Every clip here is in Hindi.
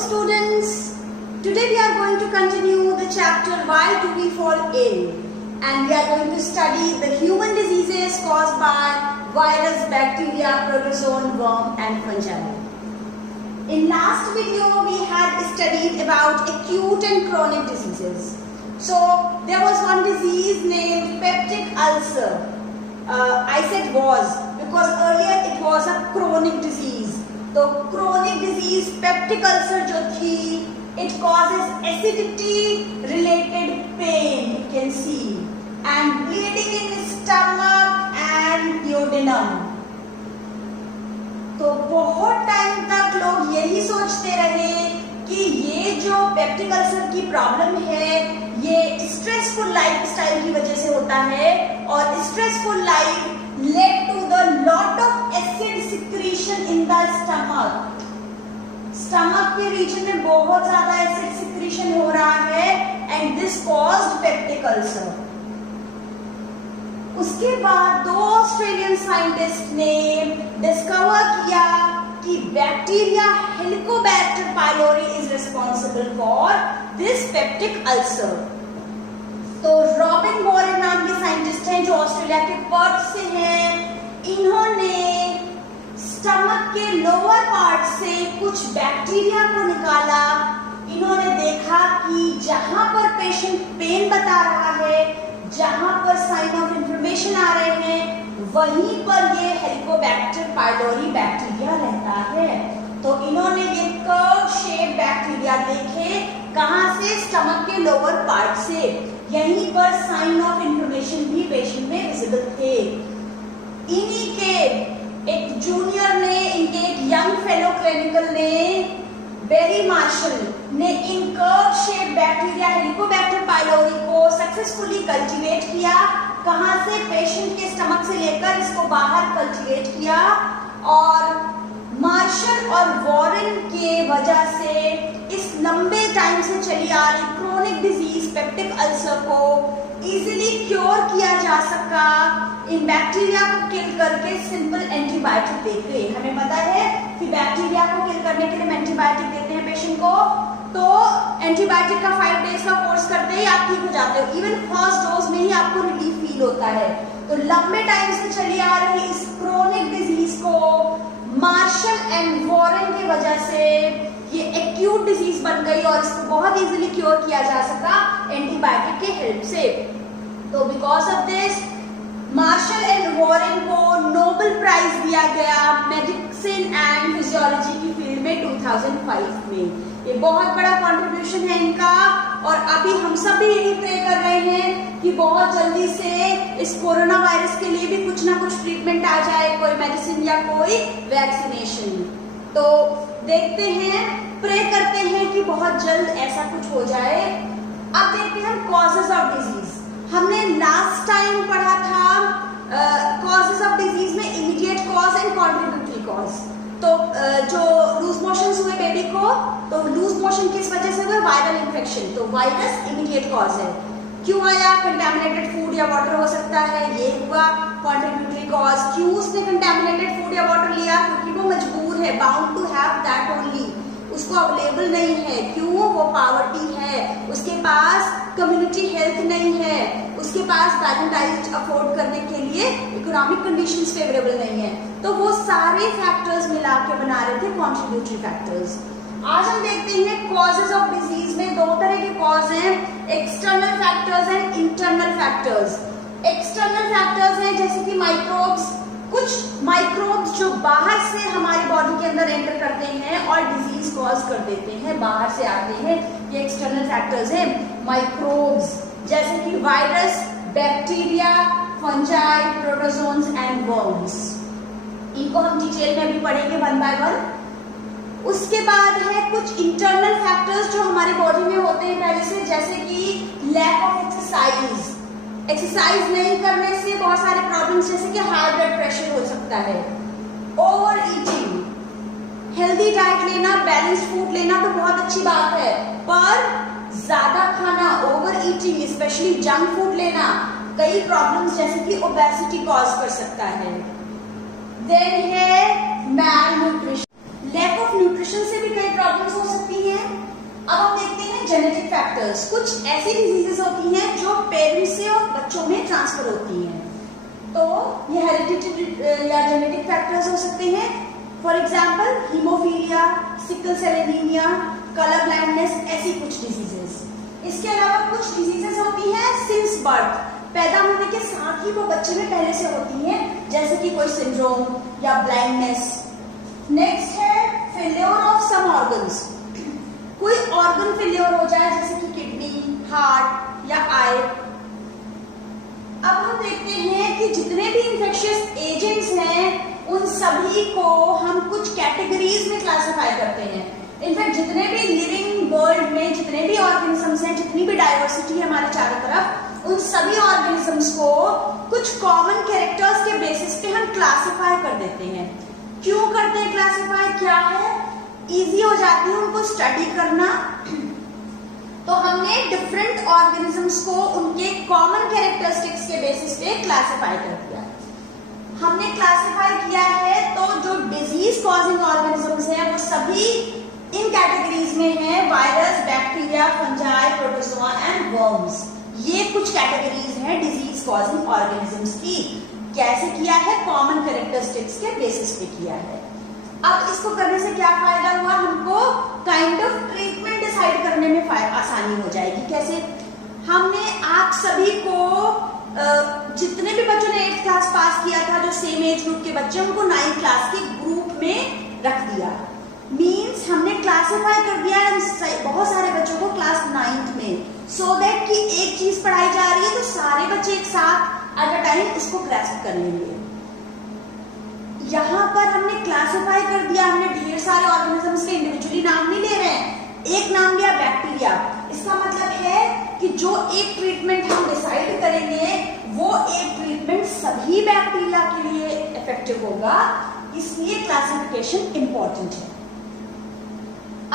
students, today we are going to continue the chapter Why Do We Fall Ill, and we are going to study the human diseases caused by virus, bacteria, protozoan, worm and fungi. In last video we had studied about acute and chronic diseases. So there was one disease named peptic ulcer. I said was because earlier it was a chronic disease. तो chronic disease peptic ulcer जो थी, it causes acidity related pain, you can see, and bleeding in stomach and duodenum. तो बहुत टाइम तक लोग यही सोचते रहे कि ये जो पेप्टिक अल्सर की प्रॉब्लम है ये स्ट्रेसफुल लाइफस्टाइल की वजह से होता है, और stressful life led to the lot of acid secretion in the stomach. Stomach के रीजन में बहुत ज्यादा एसिड सिक्रीशन हो रहा है and this caused peptic ulcer. उसके बाद दो ऑस्ट्रेलियन साइंटिस्ट ने डिस्कवर किया कि bacteria Helicobacter pylori is responsible for this peptic ulcer. तो रॉबिन वॉरेन नाम के साइंटिस्ट हैं जो ऑस्ट्रेलिया के पर्थ से हैं. इन्होंने स्टमक के लोअर पार्ट से कुछ बैक्टीरिया को निकाला. इन्होंने देखा कि जहां पर पेशेंट पेन बता रहा है, जहां पर साइन ऑफ इन्फ्लेमेशन आ रहे हैं, वहीं पर ये हेलिकोबैक्टर पाइलोरी बैक्टीरिया रहता है. तो इन्होंने ये कर्व शेप बैक्टीरिया देखे. कहां से? स्टमक के लोअर पार्ट से. यहीं पर साइन ऑफ इन्फ्लेमेशन भी पेशेंट में विजिबल थे. इन्हीं के एक जूनियर ने, इनके एक यंग फेलो क्लिनिकल ने, बेरी मार्शल ने इन curve shape bacteria Helicobacter pylori को सक्सेसफुली कल्टीवेट किया. कहां से? पेशेंट के स्टमक से लेकर इसको बाहर कल्टीवेट किया. और मार्शल और वॉरेन के वजह से इस लंबे टाइम से चली आ रही क्रोनिक डिजीज पेप्टिक अल्सर को इजीली क्योर किया जा सका. इन बैक्टीरिया को किल करके सिंपल एंटीबायोटिक देके. हमें पता है कि बैक्टीरिया को किल करने के लिए हम एंटीबायोटिक देते हैं पेशेंट को. तो एंटीबायोटिक का 5 डेज का कोर्स करते ही आप ठीक हो जाते हो. इवन फर्स्ट डोज में ही आपको रिलीफ फील होता है. तो लंबे टाइम से चली आ रही इस क्रोनिक डिजीज को मार्शल एंड वॉरेन की वजह से ये एक्यूट डिजीज बन गई और इसको बहुत इजीली क्योर किया जा सका एंटीबायोटिक के हेल्प से. तो because of this martial and Warren को नोबेल प्राइज दिया गया मेडिसिन एंड फिजियोलॉजी की फील्ड में 2005 में. ये बहुत बड़ा कंट्रीब्यूशन है इनका. और अभी हम सब भी यही प्रे कर रहे हैं कि बहुत जल्दी से इस कोरोना वायरस के लिए भी कुछ ना कुछ ट्रीटमेंट आ जाए, कोई मेडिसिन या कोई वैक्सीनेशन. तो देखते हैं, प्रे करते हैं कि बहुत जल्द ऐसा कुछ हो जाए. अब देखते हैं कॉजेज ऑफ डिजीज. हमने लास्ट टाइम पढ़ा था कॉजेज ऑफ डिजीज में immediate cause and contributory cause. तो जो लूज मोशन हुए बेबी को, तो लूज मोशन किस वजह से हुए? Viral infection. तो वायरस इमीडिएट कॉज है. क्यों आया? कंटेमिनेटेड फूड या वाटर हो सकता है, ये हुआ कॉन्ट्रीब्यूटरी कॉज. क्यों उसने कंटेमिनेटेड फूड या वाटर लिया? क्योंकि वो मजबूर है, bound to have that only. उसको अवेलेबल नहीं है. क्यों? वो पॉवर्टी है, उसके पास कम्युनिटी हेल्थ नहीं है, उसके पास पैरेंटाइज अफोर्ड करने के लिए इकोनॉमिक कंडीशंस फेवरेबल नहीं है. तो वो सारे फैक्टर्स मिला के बना रहे थे कॉन्ट्रीब्यूटरी फैक्टर्स. आज हम देखते हैं कॉजेज ऑफ डिजीज में दो तरह के कॉज हैं, external factors and internal factors. External factors हैं जैसे कि माइक्रोब्स. कुछ माइक्रोब्स जो बाहर से हमारी बॉडी के अंदर एंटर करते हैं और डिजीज कॉज कर देते हैं, बाहर से आते हैं, ये एक्सटर्नल फैक्टर्स हैं. माइक्रोब्स जैसे कि virus, bacteria, fungi, protozoans and worms. इनको हम डिटेल में भी पढ़ेंगे वन बाय वन. उसके बाद है कुछ इंटरनल फैक्टर्स जो हमारे बॉडी में होते हैं पहले से, जैसे कि लैक ऑफ एक्सरसाइज. एक्सरसाइज नहीं करने से बहुत सारे प्रॉब्लम्स जैसे कि हाई ब्लड प्रेशर हो सकता है. ओवर ईटिंग, हेल्दी डाइट लेना, बैलेंस्ड फूड लेना तो बहुत अच्छी बात है, पर ज्यादा खाना, over eating, specially junk food लेना कई प्रॉब्लम्स जैसे कि ओबेसिटी कॉज कर सकता है. देन है मैल न्यूट्रिशन. लैक ऑफ न्यूट्रिशन से भी कई प्रॉब्लम्स हो सकती हैं. जेनेटिक फैक्टर्स, कुछ ऐसी डिजीजेस होती हैं जो पेरेंट्स से और बच्चों में ट्रांसफर होती हैं, तो ये हेरिडिटरी या जेनेटिक फैक्टर्स हो सकते हैं। For example hemophilia, sickle cell anemia, colour blindness, ऐसी कुछ डिजीजेस। इसके अलावा कुछ डिजीजेस होती हैं सिंस बर्थ, पैदा होने के साथ ही वो बच्चे में पहले से होती हैं, जैसे कि कोई सिंड्रोम या ब्लाइंडनेस। नेक्स्ट है फेल्योर ऑफ सम ऑर्गन्स, कोई ऑर्गन फेल्योर हो जाए जैसे कि किडनी, हार्ट या आई। अब हम देखते हैं कि जितने भी इंफेक्शियस एजेंट्स हैं उन सभी को हम कुछ कैटेगरीज में क्लासिफाई करते हैं। इनफैक्ट जितने भी लिविंग वर्ल्ड में जितने भी ऑर्गेनिजम्स हैं, जितनी भी डाइवर्सिटी है हमारे चारों तरफ, उन सभी ऑर्गेनिजम्स को कुछ कॉमन कैरेक्टर्स के बेसिस पे हम क्लासिफाई कर देते हैं। क्यों करते हैं क्लासिफाई? क्या है, इजी हो जाती है उनको स्टडी करना। तो हमने डिफरेंट ऑर्गेनिजम्स को उनके कॉमन कैरेक्टरिस्टिक्स के बेसिस पे क्लासिफाई कर दिया। हमने क्लासिफाई किया है तो जो डिजीज कॉजिंग ऑर्गेनिजम्स हैं वो सभी इन कैटेगरीज में है, virus, bacteria, fungi, protozoa and worms. ये कुछ कैटेगरीज हैं डिजीज कॉजिंग ऑर्गेनिजम्स की। कैसे किया है? कॉमन कैरेक्टरिस्टिक्स के बेसिस पे किया है। अब इसको करने से क्या फायदा हुआ? हमको काइंड ऑफ ट्रीटमेंट डिसाइड करने में आसानी हो जाएगी। कैसे? हमने आप सभी को जितने भी बच्चों ने 8th क्लास पास किया था, जो सेम एज ग्रुप के बच्चे, उनको 9th क्लास के ग्रुप में रख दिया। मीन्स हमने क्लासिफाई कर दिया बहुत सारे बच्चों को क्लास 9th में, सो दैट कि एक चीज पढ़ाई जा रही है तो सारे बच्चे एक साथ एट अ टाइम उसको ग्रैस्प कर लेंगे। यहाँ पर हमने क्लासिफाई कर दिया, हमने ढेर सारे ऑर्गेनिजम्स के इंडिविजुअली नाम नहीं ले रहे हैं, एक नाम लिया बैक्टीरिया। इसका मतलब है कि जो एक ट्रीटमेंट हम डिसाइड करेंगे वो एक ट्रीटमेंट सभी बैक्टीरिया के लिए इफेक्टिव होगा, इसलिए क्लासिफिकेशन इंपॉर्टेंट है।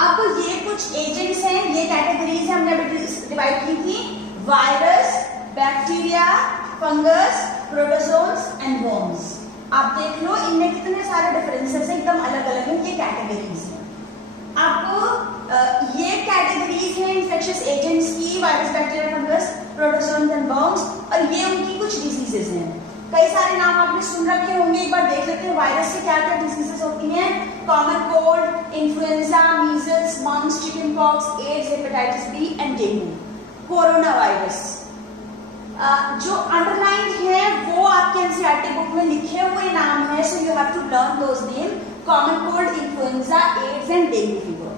अब ये कुछ एजेंट्स हैं, ये कैटेगरीज हमने अभी डिवाइड की थी, virus, bacteria, fungus, protozoans and worms. आप देख लो इनमें कितने सारे डिफरेंसेस हैं, एकदम अलग अलग हैं, ये कैटेगरीज हैं। आपको ये कैटेगरीज हैं इन्फेक्शियस एजेंट्स की, virus, bacteria, fungus, protozoans and worms, और ये उनकी कुछ डिजीजेस हैं। कई सारे नाम आपने सुन रखे होंगे, एक बार देख लेते हैं वायरस से क्या क्या डिजीजेस होती हैं। Common cold, influenza, measles, mumps, chicken pox, AIDS, hepatitis B and dengue. Corona virus जो अंडरलाइंड है वो आपके एनसीईआरटी बुक में लिखे हुए नाम है, so you have to learn those name. Common cold, influenza, AIDS and dengue fever.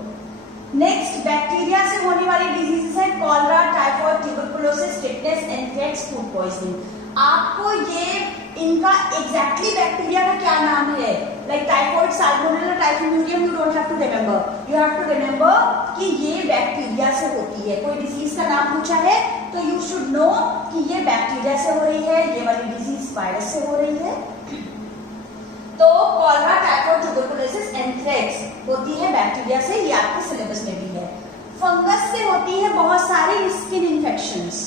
Next bacteria से होने वाली डिजीजेस है cholera, typhoid, tuberculosis, tetanus, anthrax, food poisoning. आपको ये इनका एग्जैक्टली बैक्टीरिया का क्या नाम है, like typhoid, salmonella, typhimurium, you don't have to remember, you have to remember कि ये बैक्टीरिया से होती है। कोई डिजीज का नाम पूछा है तो यू शुड नो कि ये बैक्टीरिया से हो रही है, ये वाली डिजीज वायरस से हो रही है। तो कॉलरा, टाइफॉइड, ट्यूबरकुलोसिस, एंथ्रेक्स होती है बैक्टीरिया से, ये आपके सिलेबस में भी है। फंगस से होती है बहुत सारी स्किन इंफेक्शंस।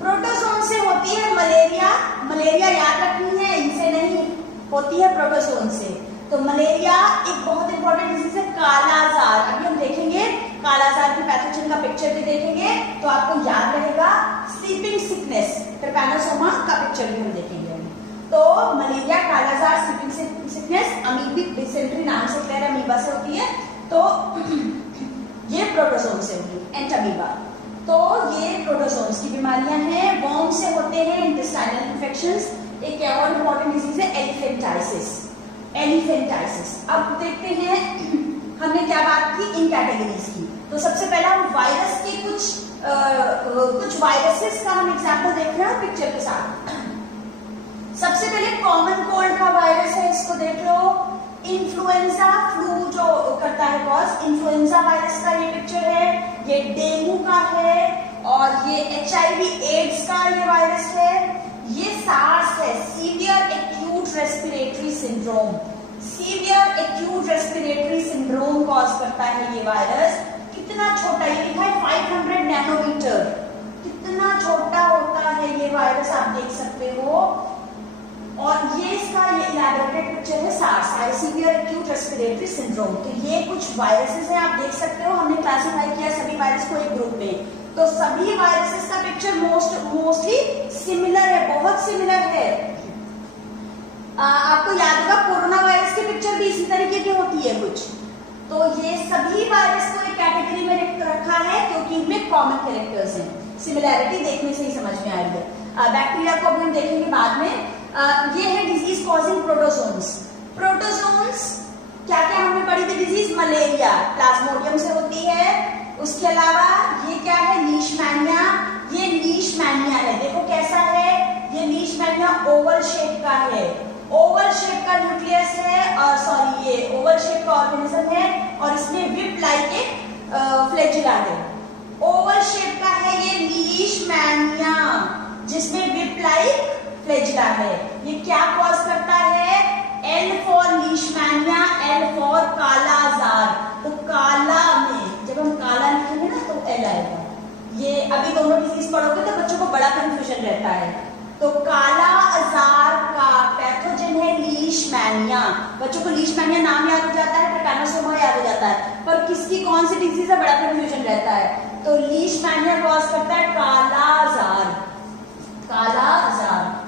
प्रोटोजोन से होती है मलेरिया, मलेरिया याद रखनी है, इनसे नहीं, होती है प्रोटोजोन से। तो मलेरिया एक बहुत इंपॉर्टेंट डिजीज है। कालाजार, अभी हम देखेंगे कालाजार की पैथोजन का पिक्चर भी देखेंगे तो आपको याद रहेगा। स्लीपिंग सिकनेस, ट्रिपैनोसोमा का पिक्चर भी हम देखेंगे। तो मलेरिया, कालाजार, स्लीपिंग सिकनेस, अमीबिक डिसेंट्री नाम से क्लियर अमीबा से होती है, तो ये प्रोटोजोन से होती है, एंटामीबा। तो ये प्रोटोजोन्स की बीमारियां हैं। वर्म से होते हैं इंटेस्टाइनल इन्फेक्शंस। एक और इंपॉर्टेंट डिजीज है एलिफेंटाइसिस, एलिफेंटाइसिस। अब देखते हैं हमने क्या बात की इन कैटेगरीज की। तो सबसे पहला हम वायरस के कुछ वायरसेस का हम एग्जांपल देख रहे हैं पिक्चर के साथ। सबसे पहले कॉमन कोल्ड का वायरस है, इसको देख लो। इन्फ्लुएंजा, फ्लू जो करता है कॉज, इन्फ्लुएंजा वायरस का ये पिक्चर है। ये डेंगू का है और ये HIV एड्स का ये वायरस है। ये सार्स है, severe acute respiratory syndrome. Severe acute respiratory syndrome cause करता है ये वायरस। कितना छोटा, ये लिखा है 500 नैनोमीटर, कितना छोटा होता है ये वायरस, आप देख सकते हो। और ये इसका ये इलैबोरेटेड पिक्चर है SARS severe acute respiratory syndrome. तो ये कुछ वायरसेस हैं, आप देख सकते हो, हमने क्लासिफाई किया सभी वायरस को एक ग्रुप में। तो सभी वायरसेस का पिक्चर मोस्टली सिमिलर है, बहुत सिमिलर है। आपको याद होगा कोरोना वायरस की पिक्चर भी इसी तरीके की होती है कुछ। तो ये सभी वायरस को एक कैटेगरी में रखा है क्योंकि इनमें कॉमन कैरेक्टर्स हैं, सिमिलैरिटी देखने से ही समझ में आ रही है। बैक्टीरिया को हम देखेंगे बाद में। ये है डिजीज कॉजिंग प्रोटोजोन्स। प्रोटोजोन्स क्या क्या हमने पढ़ी थी डिजीज? मलेरिया प्लाज्मोडियम से होती है। उसके अलावा ये क्या है? लीशमैनिया। ये लीशमैनिया है, देखो कैसा है ये लीशमैनिया, ओवल शेप का है, ओवल शेप का न्यूक्लियस है, और सॉरी ये ओवल शेप का ऑर्गेनिज्म है और इसमें विप लाइक एक फ्लैजिला है। ओवल शेप का है ये लीशमैनिया जिसमें विप लाइक फ्लैजिला है। ये क्या कॉज करता है? L for Leishmania, L for काला अजार। तो काला में जब हम काला लिखेंगे ना तो एल आएगा। ये अभी दोनों डिजीज पढ़ोगे तो बच्चों को बड़ा कंफ्यूजन रहता है। तो काला अजार का पैथोजन है लीशमैनिया। बच्चों को लीशमैनिया नाम याद हो जाता है, ट्रिपैनोसोमा याद हो जाता है, पर किसकी कौन सी डिजीज है बड़ा कंफ्यूजन रहता है। तो लीशमैनिया कॉज करता है काला अजार, काला अजार,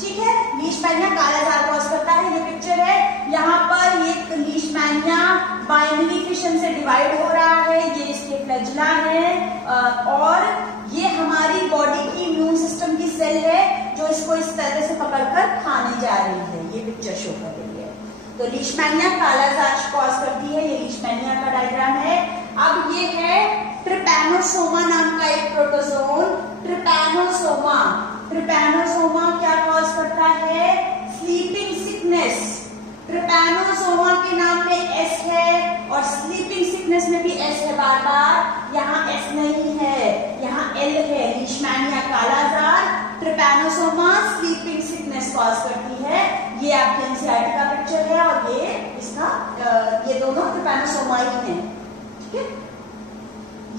ठीक है। लीशमैनिया काला अजार कॉज करता है। ये पिक्चर है, यहाँ पर ये लीशमैनिया बाइनरी फिशन से डिवाइड हो रहा है, ये इसके फ्लैजिला है और ये हमारी बॉडी की इम्यून सिस्टम की सेल है जो इसको इस तरह से पकड़कर खाने जा रही है। ये पिक्चर शो कर रही है। तो लीशमैनिया काला अजार कॉज करती है। ये लीशमैनिया का डायग्राम है। अब ये है ट्रिपैनोसोमा नाम का एक प्रोटोजोन। ट्रिपैनोसोमा, ट्रिपैनोसोमा क्या कॉज करता है? Sleeping sickness. ट्रिपैनोसोमा के नाम में एस है और स्लीपिंग सिकनेस में भी एस है बार बार, यहाँ एस नहीं है, यहाँ एल है। लीशमैनिया काला अजार, ट्रिपैनोसोमा स्लीपिंग सिकनेस कॉज करती है। ये आपके एनसीईआरटी का पिक्चर है और ये इसका ये दोनों ट्रिपैनोसोमा ही हैं, ठीक है।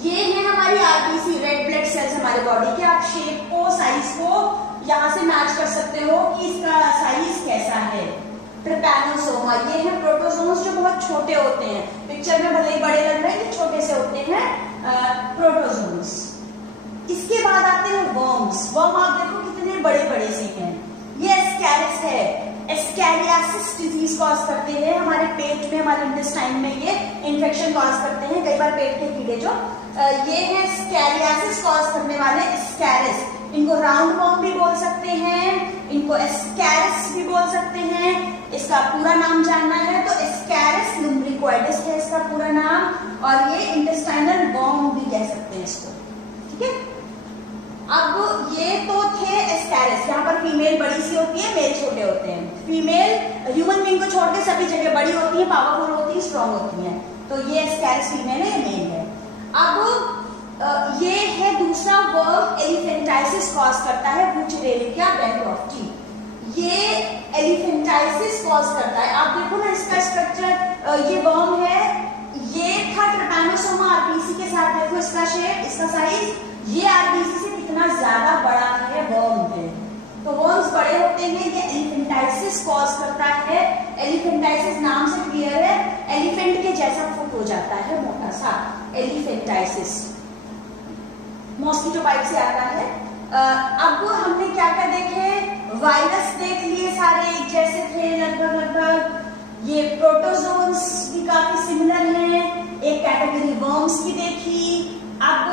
ये है हमारी आरबीसी, रेड ब्लड सेल्स हमारे बॉडी के। आप शेप को, साइज को यहाँ से मैच कर सकते हो कि इसका साइज कैसा है। ट्रिपैनोसोमा ये है प्रोटोजोन्स जो बहुत छोटे होते हैं, पिक्चर में भले ही बड़े लग रहे हैं, ये छोटे से होते हैं प्रोटोजोन्स। इसके बाद आते हैं वर्म्स। वर्म आप देखो कितने बड़े बड़े से हैं। ये एस्कैरिस है, एस्कैरियासिस डिजीज कॉज करते हैं हमारे पेट में, हमारे इंटेस्टाइन में ये इन्फेक्शन कॉज करते हैं कई बार पेट के कीड़े जो ये है स्कैरियासिस कॉज करने वाले एस्कैरिस। इनको राउंड वर्म भी बोल सकते हैं, इनको एस्कैरिस भी बोल सकते हैं। इसका पूरा नाम जानना है तो एस्कैरिस लुम्ब्रिकोइडिस है इसका पूरा नाम, और ये इंटेस्टाइनल वर्म भी कह सकते हैं इसको, ठीक है। अब ये तो थे एस्कैरिस, यहाँ पर फीमेल बड़ी सी होती है, मेल छोटे होते हैं। फीमेल ह्यूमन बीइंग को छोड़ के सभी जगह बड़ी होती है, पावरफुल होती है, स्ट्रॉन्ग होती है। तो ये एस्कैरिस फीमेल है, ये मेल है। अब ये है दूसरा वर्म, एलिफेंटाइसिस कॉज करता है बुचरेलिया बैक्टीरिया। ये एलिफेंटाइसिस कॉज करता है। आप देखो ना इसका स्ट्रक्चर, ये वर्म है, ये था ट्रिपैनोसोमा आरबीसी के साथ, देखो इसका शेप, इसका साइज, ये आरबीसी से कितना ज्यादा बड़ा है वर्म है। तो वर्म्स बड़े होते हैं, ये एलिफेंटाइसिस कॉज करता है। एलिफेंटाइसिस नाम से क्लियर है, एलिफेंट के जैसा फुट हो जाता है, मोटा सा, एलिफेंटाइसिस मॉस्किटो बाइट से आता है। अब हमने क्या क्या देखे? वायरस देख लिए, सारे एक जैसे थे लगभग। ये प्रोटोजोन्स भी काफी सिमिलर हैं। एक कैटेगरी वर्म्स की देखी। अब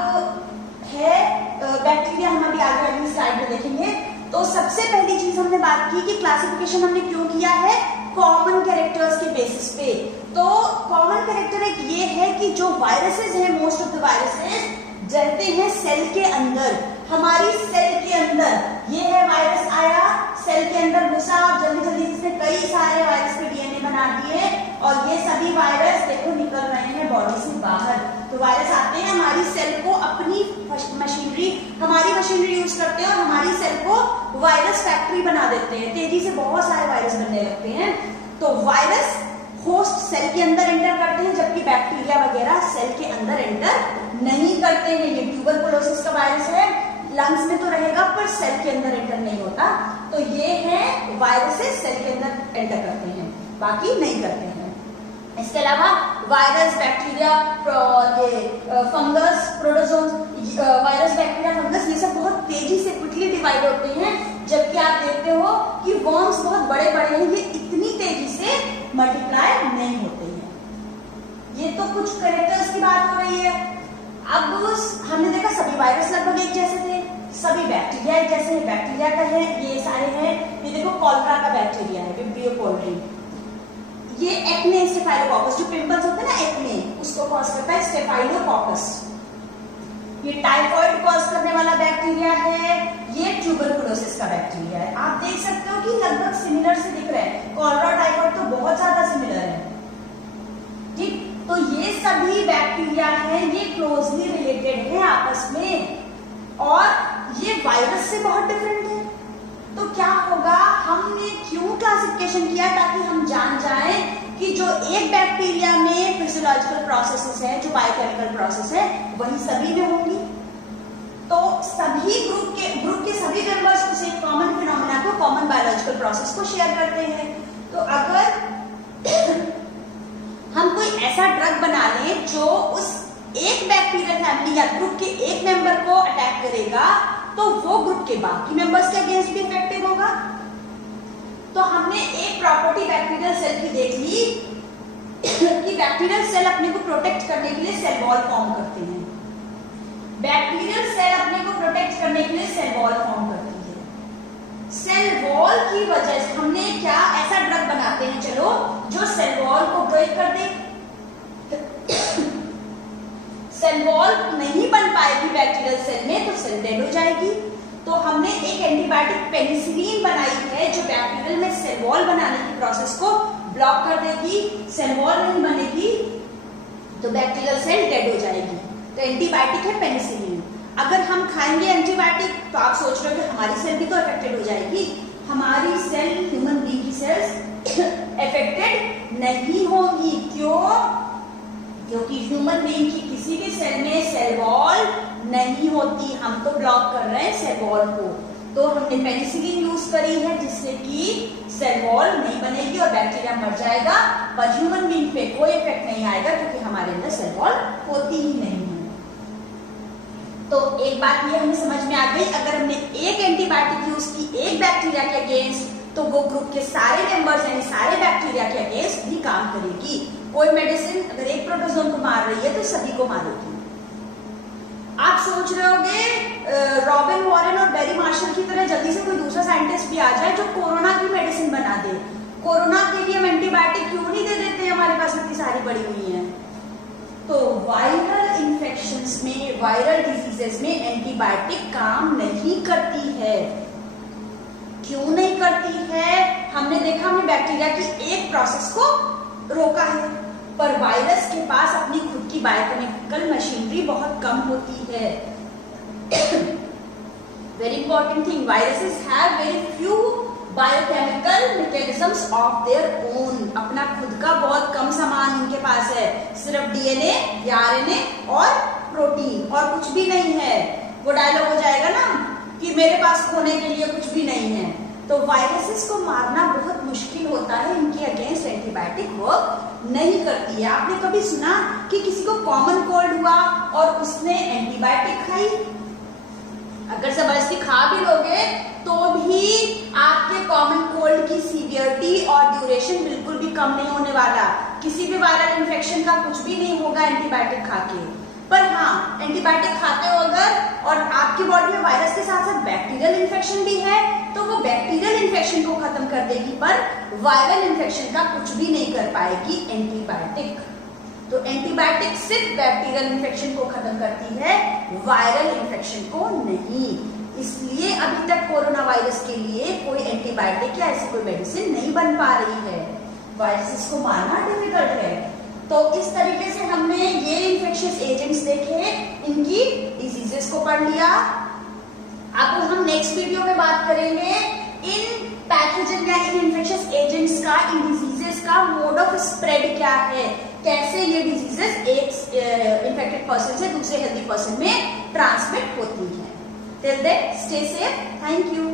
है बैक्टीरिया, हम अभी आगे अगली स्लाइड में देखेंगे। तो सबसे पहली चीज हमने बात की कि क्लासिफिकेशन हमने क्यों किया है, कॉमन कैरेक्टर्स के बेसिस पे। तो कॉमन कैरेक्टर एक ये है कि जो वायरसेस हैं, मोस्ट ऑफ द वायरसेस रहते हैं सेल के अंदर, हमारी सेल के अंदर। ये है वायरस आया, सेल के अंदर घुसा, जल्दी जल्दी इसने कई सारे वायरस के डीएनए बना दिए और ये सभी वायरस देखो निकल रहे हैं बॉडी से बाहर। तो वायरस आते हैं, हमारी सेल को अपनी मशीनरी, हमारी मशीनरी यूज करते हैं और हमारी सेल को वायरस फैक्ट्री बना देते हैं, तेजी से बहुत सारे वायरस बनने लगते हैं। तो वायरस होस्ट सेल के अंदर एंटर करते हैं, जबकि बैक्टीरिया वगैरह सेल के अंदर एंटर नहीं करते हैं। ये ट्यूबरकुलोसिस का वायरस है, लंग्स में तो रहेगा पर सेल के अंदर एंटर नहीं होता। तो ये है वायरसेस सेल के अंदर एंटर करते हैं, बाकी नहीं करते हैं। इसके अलावा virus, bacteria, fungus, protozoans, virus, bacteria, fungus, ये सब बहुत तेजी से क्विकली डिवाइड होते हैं, जबकि आप देखते हो कि वर्म्स बहुत बड़े बड़े हैं, ये इतनी तेजी से मल्टीप्लाई नहीं होते हैं। ये तो कुछ कैरेक्टर्स की बात हो रही है। अब हमने देखा सभी वायरस लगभग एक जैसे थे, सभी बैक्टीरिया एक जैसे हैं। बैक्टीरिया का है, ये सारे हैं। ये देखो कॉलरा का बैक्टीरिया है, विब्रियो कोलरी। ये एक्ने स्टेफाइलोकोकस, जो पिंपल्स होते हैं ना एक्ने, उसको कॉज करता है स्टेफाइलोकोकस। ये टाइफॉइड कॉज करने वाला बैक्टीरिया है। ये ट्यूबरकुलोसिस का बैक्टीरिया है। आप देख सकते हो कि लगभग सिमिलर से दिख रहे हैं। कॉलरा, टाइफॉइड तो बहुत ज्यादा सिमिलर है, ठीक। तो ये सभी बैक्टीरिया हैं, ये क्लोजली रिलेटेड है आपस में, और ये वायरस से बहुत डिफरेंट है। तो क्या होगा, हमने क्यों क्लासिफिकेशन किया, ताकि हम जान जाएं कि जो एक बैक्टीरिया में फिजियोलॉजिकल प्रोसेसेस है, जो बायोकेमिकल प्रोसेस है, वही सभी में होंगी। तो सभी ग्रुप के सभी मेंबर्स उस एक कॉमन फिनोमेना को, कॉमन बायोलॉजिकल प्रोसेस को शेयर करते हैं। तो अगर हम कोई ऐसा ड्रग बना लें जो उस एक बैक्टीरियल फैमिली या ग्रुप के एक मेंबर को अटैक करेगा, तो वो ग्रुप के बाकी मेंबर्स के अगेंस्ट भी इफेक्टिव होगा। तो हमने एक प्रॉपर्टी बैक्टीरियल सेल की देख ली कि बैक्टीरियल सेल अपने को प्रोटेक्ट करने के लिए सेल वॉल फॉर्म करते हैं। बैक्टीरियल सेल अपने को प्रोटेक्ट करने के लिए सेल वॉल फॉर्म करती है। सेल वॉल की वजह से हमने क्या ऐसा ड्रग बनाते हैं, चलो, जो सेल वॉल को ब्रेक कर दे। सेल वॉल नहीं बन पाएगी बैक्टीरियल सेल में, तो सेल डेड हो जाएगी। तो हमने एक एंटीबायोटिक पेनिसिलिन बनाई है, जो बैक्टीरियल में सेल वॉल बनाने की प्रोसेस को ब्लॉक कर देगी। सेल वॉल नहीं बनेगी तो बैक्टीरियल सेल डेड हो जाएगी। तो एंटीबायोटिक है पेनिसिलिन। अगर हम खाएंगे एंटीबायोटिक, तो आप सोच रहे हो कि हमारी सेल भी तो अफेक्टेड हो जाएगी। हमारी सेल, ह्यूमन बीइंग की सेल्स अफेक्टेड नहीं होंगी। क्यों? क्योंकि ह्यूमन बीइंग की किसी भी सेल में सेल वॉल नहीं होती। हम तो ब्लॉक कर रहे हैं सेल वॉल को। तो हमने पेनिसिलिन यूज करी है, जिससे कि सेल वॉल नहीं बनेगी और बैक्टीरिया मर जाएगा, पर ह्यूमन बीइंग पे कोई इफेक्ट नहीं आएगा, क्योंकि हमारे अंदर सेल वॉल होती ही नहीं है। तो एक बात ये हमें समझ में आ गई, अगर हमने एक एंटीबायोटिक यूज की एक बैक्टीरिया के अगेंस्ट, तो वो ग्रुप के सारे मेंबर्स यानी सारे बैक्टीरिया के अगेंस्ट भी काम करेगी। कोई मेडिसिन अगर एक प्रोटोजोन को मार रही है तो सभी को मारेगी। आप सोच रहे होंगे रॉबिन वॉरेन और बेरी मार्शल की तरह जल्दी से कोई दूसरा साइंटिस्ट भी आ जाए जो कोरोना की मेडिसिन बना दे। कोरोना के लिए हम एंटीबायोटिक क्यों नहीं दे देते? हमारे पास इतनी सारी पड़ी हुई है। तो वायरल इन्फेक्शंस में, वायरल डिजीजेस में एंटीबायोटिक काम नहीं करती है। क्यों नहीं करती है? हमने देखा, हमने बैक्टीरिया की एक प्रोसेस को रोका है, पर वायरस के पास अपनी खुद की बायोकेमिकल मशीनरी बहुत कम होती है। Very important thing, viruses have very few biochemical mechanisms of their own. अपना खुद का बहुत कम सामान उनके पास है, सिर्फ डीएनए या आरएनए और प्रोटीन, और कुछ भी नहीं है। वो डायलॉग हो जाएगा ना कि मेरे पास खोने के लिए कुछ भी नहीं है। तो वायरसेस को मारना बहुत मुश्किल होता है, इनके अगेंस्ट एंटीबायोटिक वर्क नहीं करती है। आपने कभी सुना कि किसी को कॉमन कोल्ड हुआ और उसने एंटीबायोटिक खाई? अगर जबरदस्ती खा भी लोगे तो भी आपके कॉमन कोल्ड की सीवियरिटी और ड्यूरेशन बिल्कुल भी कम नहीं होने वाला। किसी भी वायरल इन्फेक्शन का कुछ भी नहीं होगा एंटीबायोटिक खा के। पर हाँ, एंटीबायोटिक खाते हो अगर और आपकी बॉडी में वायरस के साथ साथ बैक्टीरियल इन्फेक्शन भी है, तो वो बैक्टीरियल इन्फेक्शन को खत्म कर देगी, पर वायरल इन्फेक्शन का कुछ भी नहीं कर पाएगी एंटीबायोटिक। तो एंटीबायोटिक सिर्फ बैक्टीरियल इन्फेक्शन को खत्म करती है, वायरल इन्फेक्शन को नहीं। इसलिए अभी तक कोरोना वायरस के लिए कोई एंटीबायोटिक या ऐसी कोई मेडिसिन नहीं बन पा रही है। वायरसेस को मारना डिफिकल्ट है। तो इस तरीके से हमने ये इन्फेक्शियस एजेंट्स देखे, इनकी डिजीजेस को पढ़ लिया। अब हम नेक्स्ट वीडियो में बात करेंगे इन पैथोजन या इन इन्फेक्शियस एजेंट्स का, इन डिजीजेस का मोड ऑफ स्प्रेड क्या है, कैसे ये डिजीजेस एक इन्फेक्टेड पर्सन से दूसरे हेल्दी पर्सन में ट्रांसमिट होती है। Till then stay safe, thank you.